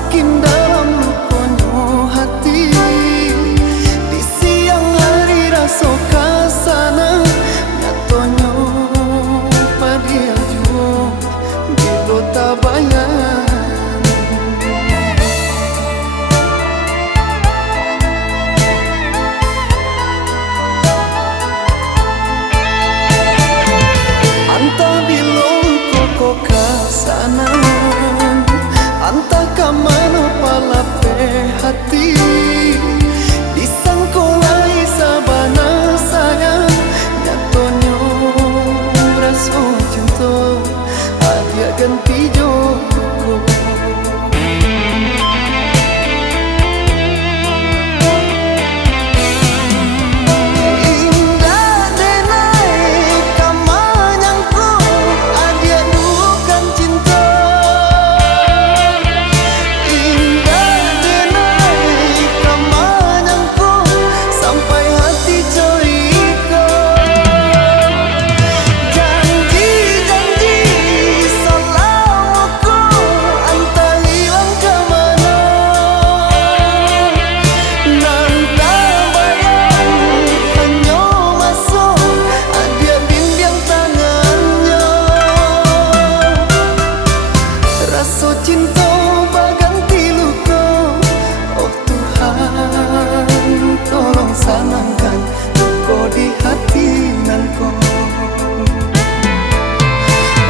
makin dalam lukonyo hati. Di siang hari raso kasana nyatonyo padia juo bilo tabayan. Anta bilong koko kasana, anta kamano palape hati. Disangkolai sabana sayang nyatonyo raso cinta adia ganti joko. Cinta baganti luka, oh Tuhan tolong sanangkan luka di hati nanko.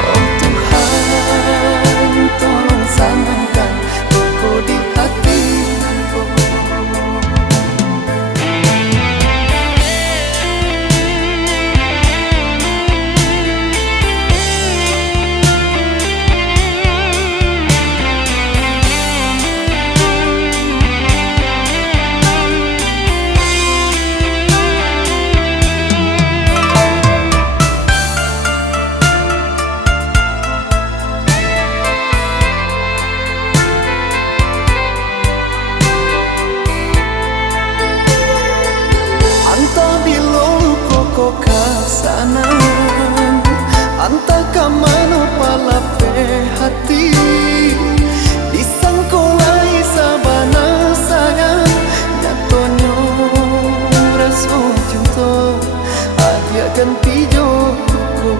Oh Tuhan tolong sanangkan luka di hati nanko. Koko kasana, anta kamano palape hati. Disangkolai sabana sayang nyatonyo raso cinta adia ganti joko.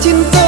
Cinta